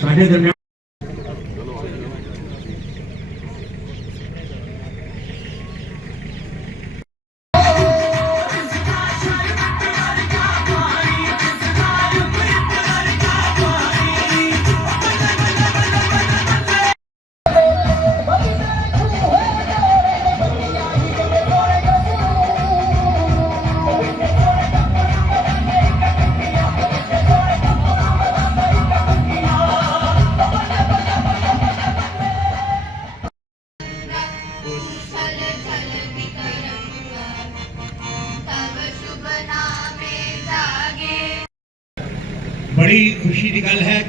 ਸਾਡੇ ਦਰਮਿਆਨ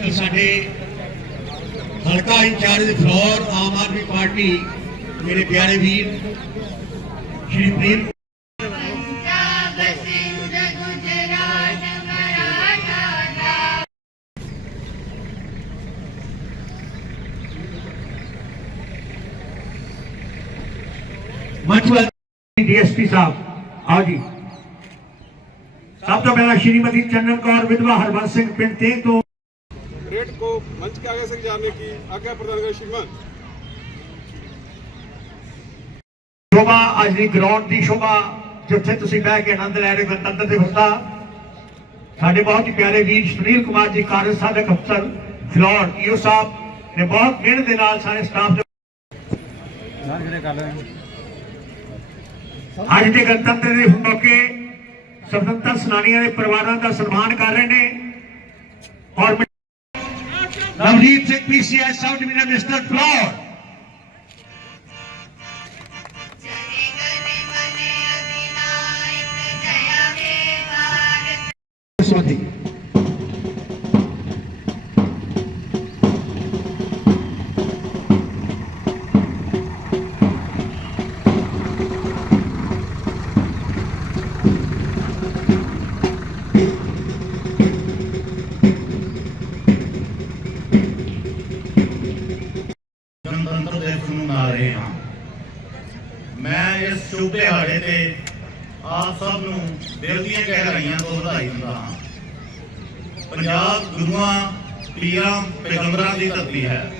ਕਿ ਸਾਡੇ ਹਲਕਾ incharge floor Aam Aadmi party ਮੇਰੇ ਪਿਆਰੇ ਵੀਰ ਸ਼੍ਰੀ ਪ੍ਰੇਮ पंजाब सिंध गुजरात मराठा ਮੰਚ ਵੱਲ ਡੀਐਸਪੀ ਸਾਹਿਬ ਆਓ ਜੀ ਸਭ ਤੋਂ ਪਹਿਲਾਂ ਸ਼੍ਰੀਮਤੀ ਚੰਨਨ ਕੌਰ ਵਿਧਵਾ ਹਰਬੰਸ మంచికి ఆవేశం జానికి ఆజ్ఞా ప్రదానం గారు శ్రీమాన్ ਸ਼ੋਭਾ, ਅੱਜ ਦੀ ਗਰਾਊਂਡ ਦੀ ਸ਼ੋਭਾ, ਜਿੱਥੇ ਤੁਸੀਂ ਬਹਿ ਕੇ ਆਨੰਦ ਲੈ ਰਹੇ ਗਣਤੰਤਰ ਦਿਵਸ ਦਾ ਸਾਡੇ ਬਹੁਤ ਹੀ ਪਿਆਰੇ ਵੀਰ ਸੁਨੀਲ ਕੁਮਾਰ ਜੀ, ਕਾਰਜ ਸਾਧਕ ਅਫਸਰ, ਫਲੋਰ ਯੂ ਸਾਹਿਬ ਨੇ ਬਹੁਤ ਮਿਹਨਤ ਦੇ ਨਾਲ ਸਾਰੇ ਸਟਾਫ ਦੇ ਅੱਜ ਦੇ ਗਣਤੰਤਰ ਦੇ ਮੌਕੇ ਸੁਤੰਤਰ ਸਨਾਨੀਆਂ ਦੇ ਪਰਿਵਾਰਾਂ ਦਾ ਸਨਮਾਨ ਕਰ ਰਹੇ ਨੇ। ਔਰ Navneet Singh PCI, South Indian Mister Floor. ਸ਼ੁਭ ਦਿਹਾੜੇ ਤੇ ਆਪ ਸਭ ਨੂੰ ਦਿਲ ਦੀਆਂ ਗਹਿਰਾਈਆਂ ਤੋਂ ਵਧਾਈ ਦਿੰਦਾ ਹਾਂ। ਪੰਜਾਬ ਗੁਰੂਆਂ, ਪੀਰਾਂ, ਪੈਗੰਬਰਾਂ ਦੀ ਧਰਤੀ ਹੈ।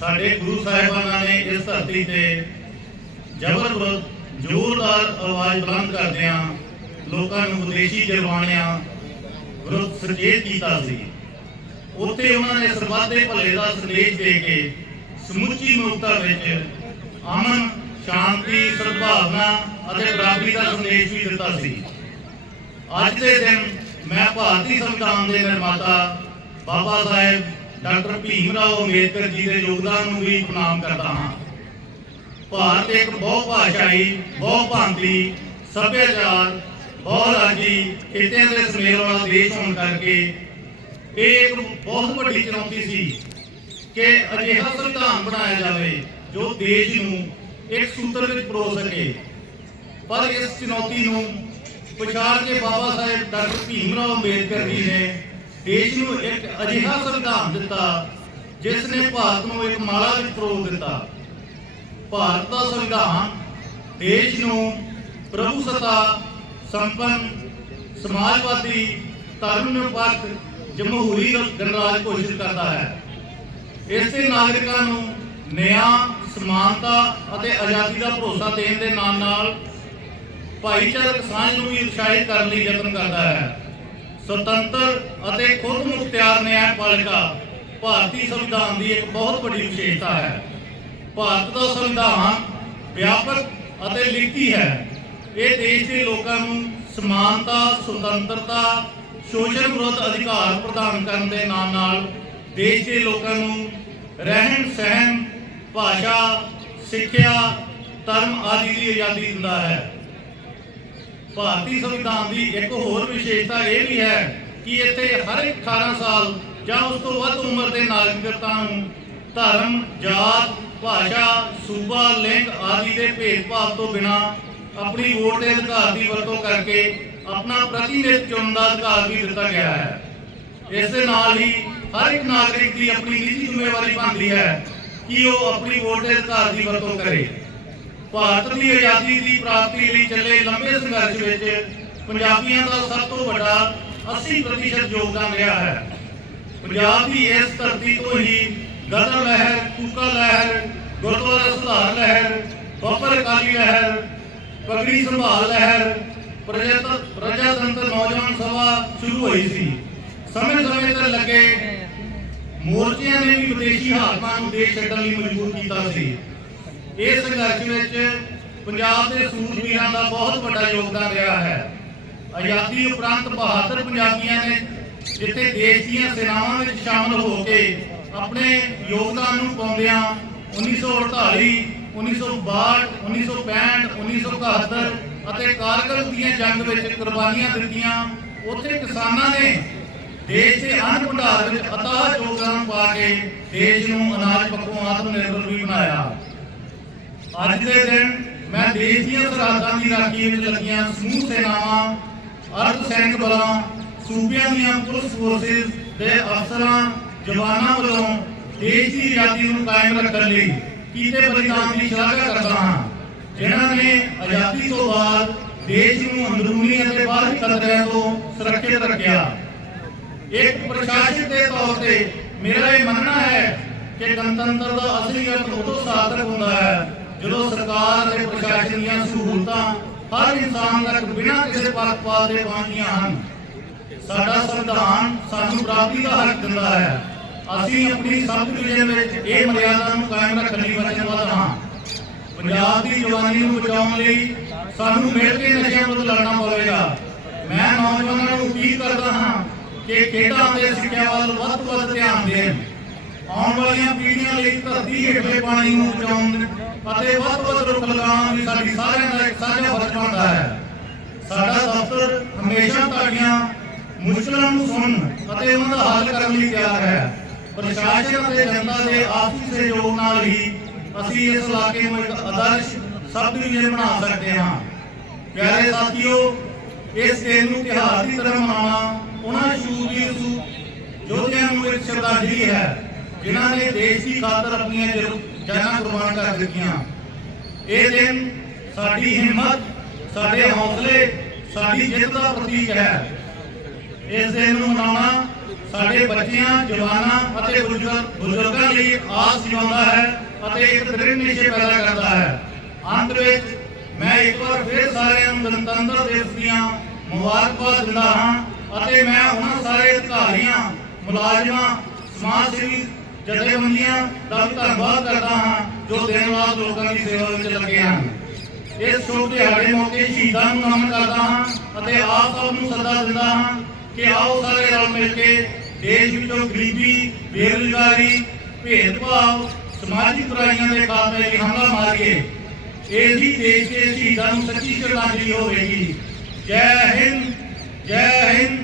ਸਾਡੇ ਗੁਰੂ ਸਾਹਿਬਾਨਾਂ ਨੇ ਇਸ ਧਰਤੀ ਤੇ ਜ਼ਬਰ ਜ਼ੋਰਦਾਰ ਆਵਾਜ਼ ਬੁਲੰਦ ਕਰਦਿਆਂ ਲੋਕਾਂ ਨੂੰ ਵਿਦੇਸ਼ੀ ਜਰਵਾਣਿਆਂ ਵਿਰੁੱਧ ਸੁਚੇਤ ਕੀਤਾ ਸੀ। ਉੱਥੇ ਉਹਨਾਂ ਨੇ ਸਰਬੱਤ ਦੇ ਭਲੇ ਦਾ ਸੰਦੇਸ਼ ਦੇ ਕੇ ਸਮੁੱਚੀ ਮਨੁੱਖਤਾ ਵਿੱਚ ਅਮਨ ਸ਼ਾਂਤੀ, ਸਦਭਾਵਨਾ ਅਤੇ ਬਰਾਬਰੀ ਦਾ ਸੰਦੇਸ਼ ਵੀ ਦਿੱਤਾ ਸੀ। ਅੱਜ ਦੇ ਦਿਨ ਮੈਂ ਭਾਰਤੀ ਸੰਵਿਧਾਨ ਦੇ ਨਿਰਮਾਤਾ ਬਾਬਾ ਸਾਹਿਬ ਡਾਕਟਰ ਭੀਮ ਰਾਓ ਅੰਬੇਦਕਰ ਜੀ ਦੇ ਯੋਗਦਾਨ ਨੂੰ ਵੀ ਪ੍ਰਣਾਮ ਕਰਦਾ ਹਾਂ। ਭਾਰਤ ਇੱਕ ਬਹੁ ਭਾਸ਼ਾਈ, ਬਹੁ ਭਾਂਤੀ, ਸੱਭਿਆਚਾਰ, ਬਹੁ ਰਾਜੀ ਖਿੱਤਿਆਂ ਦੇ ਸੁਮੇਲ ਵਾਲਾ ਦੇਸ਼ ਹੋਣ ਕਰਕੇ ਇਹ ਇੱਕ ਬਹੁਤ ਵੱਡੀ ਚੁਣੌਤੀ ਸੀ ਕਿ ਅਜਿਹਾ ਸੰਵਿਧਾਨ ਬਣਾਇਆ ਜਾਵੇ ਜੋ ਦੇਸ਼ ਨੂੰ ਇੱਕ ਸੂਤਰ ਵਿੱਚ ਪਰੋ ਸਕੇ। ਪਰ ਇਸ ਚੁਣੌਤੀ ਨੂੰ ਪਛਾੜ ਕੇ ਬਾਬਾ ਸਾਹਿਬ ਡਾਕਟਰ ਭੀਮ ਰਾਓ ਅੰਬੇਦਕਰ ਜੀ ਨੇ ਦੇਸ਼ ਨੂੰ ਇੱਕ ਅਜਿਹਾ ਸੰਵਿਧਾਨ ਦਿੱਤਾ, ਜਿਸ ਨੇ ਭਾਰਤ ਨੂੰ ਇੱਕ ਮਾਲਾ ਵਿੱਚ ਪਰੋ ਦਿੱਤਾ। ਭਾਰਤ ਦਾ ਸੰਵਿਧਾਨ ਦੇਸ਼ ਨੂੰ ਪ੍ਰਭੂ ਸੱਤਾ, ਸੰਪੰਨ, ਸਮਾਜਵਾਦੀ, ਧਰਮ ਨਿਰਪੱਖ, ਜਮਹੂਰੀ ਗਣਰਾਜ ਘੋਸ਼ਿਤ ਕਰਦਾ ਹੈ। ਇਸ ਦੇ ਨਾਗਰਿਕਾਂ ਨੂੰ ਨਿਆਂ ਸਮਾਨਤਾ ਅਤੇ ਆਜ਼ਾਦੀ ਦਾ ਭਰੋਸਾ ਦੇਣ ਦੇ ਨਾਲ ਨਾਲ ਭਾਈਚਾਰਕ ਸਾਂਝ ਨੂੰ ਵੀ ਉਤਸ਼ਾਹਿਤ ਕਰਨ ਲਈ ਯਤਨ ਕਰਦਾ ਹੈ। ਸੁਤੰਤਰ ਅਤੇ ਖੁਦ ਮੁਖਤਿਆਰ ਨਿਆਂਪਾਲਿਕਾ ਭਾਰਤੀ ਸੰਵਿਧਾਨ ਦੀ ਇੱਕ ਬਹੁਤ ਵੱਡੀ ਵਿਸ਼ੇਸ਼ਤਾ ਹੈ। ਭਾਰਤ ਦਾ ਸੰਵਿਧਾਨ ਵਿਆਪਕ ਅਤੇ ਲਿਖਤੀ ਹੈ। ਇਹ ਦੇਸ਼ ਦੇ ਲੋਕਾਂ ਨੂੰ ਸਮਾਨਤਾ, ਸੁਤੰਤਰਤਾ, ਸ਼ੋਸ਼ਣ ਵਿਰੁੱਧ ਅਧਿਕਾਰ ਪ੍ਰਦਾਨ ਕਰਨ ਦੇ ਨਾਲ ਨਾਲ ਦੇਸ਼ ਦੇ ਲੋਕਾਂ ਨੂੰ ਰਹਿਣ ਸਹਿਣ ਭਾਸ਼ਾ, ਸਿੱਖਿਆ, ਧਰਮ ਆਦਿ ਦੀ ਆਜ਼ਾਦੀ ਦਿੰਦਾ ਹੈ। ਭਾਰਤੀ ਸੰਵਿਧਾਨ ਦੀ ਇੱਕ ਹੋਰ ਵਿਸ਼ੇਸ਼ਤਾ ਇਹ ਵੀ ਹੈ ਕਿ ਇੱਥੇ ਹਰ ਇੱਕ 18 ਸਾਲ ਜਾਂ ਉਸ ਤੋਂ ਵੱਧ ਉਮਰ ਦੇ ਨਾਗਰਿਕਾਂ ਨੂੰ ਧਰਮ, ਜਾਤ, ਭਾਸ਼ਾ, ਸੂਬਾ, ਲਿੰਗ ਆਦਿ ਦੇ ਭੇਦਭਾਵ ਤੋਂ ਬਿਨਾਂ ਆਪਣੀ ਵੋਟ ਦੇ ਅਧਿਕਾਰ ਦੀ ਵਰਤੋਂ ਕਰਕੇ ਆਪਣਾ ਪ੍ਰਤੀਨਿਧ ਚੁਣਨ ਦਾ ਅਧਿਕਾਰ ਵੀ ਦਿੱਤਾ ਗਿਆ ਹੈ। ਇਸ ਦੇ ਨਾਲ ਹੀ ਹਰ ਇੱਕ ਨਾਗਰਿਕ ਦੀ ਆਪਣੀ ਨਿੱਜੀ ਜ਼ਿੰਮੇਵਾਰੀ ਬਣਦੀ ਹੈ। ਕਿ ਉਹ ਆਪਣੀ ਵੋਟ ਦੇ ਅਧਿਕਾਰ ਦੀ ਵਰਤੋਂ ਕਰੇ। ਭਾਰਤ ਦੀ ਆਜ਼ਾਦੀ ਦੀ ਪ੍ਰਾਪਤੀ ਲਈ ਚੱਲੇ ਲੰਬੇ ਸੰਘਰਸ਼ ਵਿੱਚ ਪੰਜਾਬੀਆਂ ਦਾ ਸਭ ਤੋਂ ਵੱਡਾ 80% ਯੋਗਦਾਨ ਰਿਹਾ ਹੈ। ਪੰਜਾਬ ਦੀ ਇਸ ਧਰਤੀ ਤੋਂ ਹੀ ਗਦਰ ਲਹਿਰ, ਕੂਕਾ ਲਹਿਰ, ਗੁਰਦੁਆਰਾ ਸੁਧਾਰ ਲਹਿਰ, ਬੱਬਰ ਕਾਲੀ ਲਹਿਰ, ਪਗੜੀ ਸੰਭਾਲ ਲਹਿਰ ਪ੍ਰਜਾਤੰਤਰ ਨੌਜਵਾਨ ਸਭਾ ਸ਼ੁਰੂ ਹੋਈ ਸੀ। ਸਮੇਂ ਸਮੇਂ ਤੇ ਲੱਗੇ ਮੋਰਚਿਆਂ ਨੇ ਵੀ ਵਿਦੇਸ਼ੀ ਹਾਕਮਾਂ ਨੂੰ ਦੇਸ਼ ਛੱਡਣ ਲਈ ਮਜਬੂਰ ਕੀਤਾ ਸੀ। ਇਸ ਸੰਘਰਸ਼ ਵਿੱਚ ਪੰਜਾਬ ਦੇ ਸੂਰਬੀਰਾਂ ਦਾ ਬਹੁਤ ਵੱਡਾ ਯੋਗਦਾਨ ਰਿਹਾ ਹੈ। ਆਜ਼ਾਦੀ ਉਪਰੰਤ 72 ਪੰਜਾਬੀਆਂ ਨੇ ਜਿੱਥੇ ਦੇਸ਼ ਦੀਆਂ ਸੇਨਾਵਾਂ ਵਿੱਚ ਸ਼ਾਮਲ ਹੋ ਕੇ ਆਪਣੇ ਯੋਗਦਾਨ ਨੂੰ ਪਾਉਂਦਿਆਂ 1948 1962 1965 1971 ਅਤੇ ਕਾਰਗਿਲ ਦੀਆਂ ਜੰਗ ਵਿੱਚ ਕੁਰਬਾਨੀਆਂ ਦਿੱਤੀਆਂ, ਉੱਥੇ ਕਿਸਾਨਾਂ ਨੇ ਦੇਸ਼ ਦੇ ਅੰਨ ਭੰਡਾਰ ਵਿੱਚ ਅਤਾਹ ਯੋਗਦਾਨ ਪਾ ਕੇ ਦੇਸ਼ ਨੂੰ ਅਨਾਜ ਪੱਖੋਂ ਆਤਮ ਨਿਰਭਰ ਵੀ ਬਣਾਇਆ। ਅੱਜ ਦੇ ਦਿਨ ਮੈਂ ਦੇਸ਼ ਦੀਆਂ ਸਰਹੱਦਾਂ ਦੀ ਰਾਖੀ ਵਿੱਚ ਲੱਗੀਆਂ ਸਮੂਹ ਸੈਨਾਵਾਂ, ਅਰਧ ਸੈਨਿਕ ਬਲਾਂ, ਸੂਬਿਆਂ ਦੀਆਂ ਪੁਲਿਸ ਫੋਰਸਿਸ ਦੇ ਅਫਸਰਾਂ, ਜਵਾਨਾਂ ਵੱਲੋਂ ਦੇਸ਼ ਦੀ ਆਜ਼ਾਦੀ ਨੂੰ ਕਾਇਮ ਰੱਖਣ ਲਈ ਕੀਤੇ ਬਲੀਦਾਨ ਦੀ ਸ਼ਲਾਘਾ ਕਰਦਾ ਹਾਂ। ਜਿਨ੍ਹਾਂ ਨੇ ਆਜ਼ਾਦੀ ਤੋਂ ਬਾਅਦ ਦੇਸ਼ ਨੂੰ ਅੰਦਰੂਨੀ ਅਤੇ ਬਾਹਰੀ ਖਤਰਿਆਂ ਤੋਂ ਸੁਰੱਖਿਅਤ ਰੱਖਿਆ। ਇੱਕ ਪ੍ਰਸ਼ਾਸਕ ਦੇ ਤੌਰ ਤੇ ਮੇਰਾ ਇਹ ਮੰਨਣਾ ਹੈ ਕਿ ਗਣਤੰਤਰ ਦਾ ਅਸਲੀ ਅਰਥ ਉਦੋਂ ਸਾਰਥਕ ਹੁੰਦਾ ਹੈ ਜਦੋਂ ਸਰਕਾਰ ਅਤੇ ਪ੍ਰਸ਼ਾਸਨ ਦੀਆਂ ਸਹੂਲਤਾਂ ਹਰ ਇਨਸਾਨ ਤੱਕ ਬਿਨਾਂ ਕਿਸੇ ਪੱਖਪਾਤ ਦੇ ਪਹੁੰਚਦੀਆਂ ਹਨ। ਸਾਡਾ ਸੰਵਿਧਾਨ ਸਾਨੂੰ ਪ੍ਰਾਪਤੀ ਦਾ ਹੱਕ ਦਿੰਦਾ ਹੈ। ਅਸੀਂ ਆਪਣੀ ਸਭ ਵਿੱਚ ਇਹ ਮਰਿਆਦਾ ਨੂੰ ਕਾਇਮ ਰੱਖਣ ਲਈ ਵਚਨਬੱਧ ਹਾਂ। ਪੰਜਾਬ ਦੀ ਜਵਾਨੀ ਨੂੰ ਬਚਾਉਣ ਲਈ ਸਾਨੂੰ ਮਿਲ ਕੇ ਨਸ਼ਿਆਂ ਵਿਰੁੱਧ ਲੜਨਾ ਪਵੇਗਾ ਮੈਂ ਨੌਜਵਾਨਾਂ ਨੂੰ ਅਪੀਲ ਕਰਦਾ ਹਾਂ ਕਿ ਖੇਡਾਂ ਅਤੇ ਸਿੱਖਿਆ ਵੱਲ ਵੱਧ ਤੋਂ ਵੱਧ ਧਿਆਨ ਦੇਣ। ਆਉਣ ਵਾਲੀਆਂ ਪੀੜ੍ਹੀਆਂ ਲਈ ਧਰਤੀ ਹੇਠਲੇ ਪਾਣੀ ਨੂੰ ਬਚਾਉਣ ਅਤੇ ਵੱਧ ਤੋਂ ਵੱਧ ਰੁੱਖ ਲਗਾਉਣ ਵੀ ਸਾਡੀ ਸਾਰਿਆਂ ਦਾ ਇੱਕ ਸਾਂਝਾ ਫਰਜ਼ ਬਣਦਾ ਹੈ। ਸਾਡਾ ਦਫ਼ਤਰ ਹਮੇਸ਼ਾ ਤੁਹਾਡੀਆਂ ਮੁਸ਼ਕਲਾਂ ਨੂੰ ਸੁਣਨ ਅਤੇ ਉਹਨਾਂ ਦਾ ਹੱਲ ਕਰਨ ਲਈ ਤਿਆਰ ਹੈ। ਪ੍ਰਸ਼ਾਸਨ ਅਤੇ ਜਨਤਾ ਦੇ ਆਪਸੀ ਸਹਿਯੋਗ ਨਾਲ ਹੀ ਅਸੀਂ ਇਸ ਇਲਾਕੇ ਨੂੰ ਇੱਕ ਆਦਰਸ਼ ਸਬ ਡਿਵੀਜ਼ਨ ਬਣਾ ਸਕਦੇ ਹਾਂ। ਪਿਆਰੇ ਸਾਥੀਓ, ਇਸ ਦਿਨ ਨੂੰ ਤਿਉਹਾਰ ਦੀ ਤਰ੍ਹਾਂ ਮਨਾਉਣਾ ਉਹਨਾਂ ਸ਼ੂਰਵੀਰ ਸੂ ਯੋਧਿਆਂ ਨੂੰ ਇੱਕ ਸ਼ਰਧਾਂਜਲੀ ਹੈ, ਜਿਨ੍ਹਾਂ ਨੇ ਦੇਸ਼ ਦੀ ਖਾਤਰ ਆਪਣੀਆਂ ਜਾਨਾਂ ਕੁਰਬਾਨ ਕਰ ਦਿੱਤੀਆਂ। ਇਹ ਦਿਨ ਸਾਡੀ ਹਿੰਮਤ, ਸਾਡੇ ਹੌਸਲੇ, ਸਾਡੀ ਜਿੱਤ ਦਾ ਪ੍ਰਤੀਕ ਹੈ। ਇਸ ਦਿਨ ਨੂੰ ਮਨਾਉਣਾ ਸਾਡੇ ਬੱਚਿਆਂ, ਜਵਾਨਾਂ ਅਤੇ ਬਜ਼ੁਰਗਾਂ ਲਈ ਆਸ ਜਿਉਂਦਾ ਹੈ ਅਤੇ ਇੱਕ ਦ੍ਰਿੜ ਨਿਸ਼ਚੈ ਪੈਦਾ ਕਰਦਾ ਹੈ। ਅੰਤ ਵਿੱਚ ਮੈਂ ਇੱਕ ਵਾਰ ਫਿਰ ਸਾਰਿਆਂ ਨੂੰ ਗਣਤੰਤਰ ਦਿਵਸ ਦੀਆਂ ਮੁਬਾਰਕਬਾਦ ਦਿੰਦਾ ਹਾਂ। ਅਤੇ ਮੈਂ ਉਹਨਾਂ ਸਾਰੇ ਅਧਿਕਾਰੀਆਂ, ਮੁਲਾਜ਼ਮਾਂ, ਸਮਾਜ ਸੇਵੀ ਜਥੇਬੰਦੀਆਂ ਦਾ ਵੀ ਧੰਨਵਾਦ ਕਰਦਾ ਹਾਂ, ਜੋ ਦਿਨ ਰਾਤ ਲੋਕਾਂ ਦੀ ਸੇਵਾ ਵਿੱਚ ਲੱਗੇ ਹਨ। ਇਸ ਸ਼ੁਭ ਦਿਹਾੜੇ ਮੌਕੇ ਸ਼ਹੀਦਾਂ ਨੂੰ ਨਮਨ ਕਰਦਾ ਹਾਂ ਅਤੇ ਆਪ ਸਭ ਨੂੰ ਸੱਦਾ ਦਿੰਦਾ ਹਾਂ ਕਿ ਆਓ ਸਾਰੇ ਰਲ ਮਿਲ ਕੇ ਦੇਸ਼ ਵਿੱਚੋਂ ਗਰੀਬੀ, ਬੇਰੁਜ਼ਗਾਰੀ ਭੇਦਭਾਵ ਸਮਾਜਿਕ ਬੁਰਾਈਆਂ ਦੇ ਖਾਤਮੇ ਲਈ ਹਮਲਾ ਮਾਰੀਏ। ਇਹ ਹੀ ਦੇਸ਼ ਦੇ ਸ਼ਹੀਦਾਂ ਨੂੰ ਸੱਚੀ ਸ਼ਰਧਾਂਜਲੀ ਹੋਵੇਗੀ। ਜੈ ਹਿੰਦ ਜੈ ਹਿੰਦ।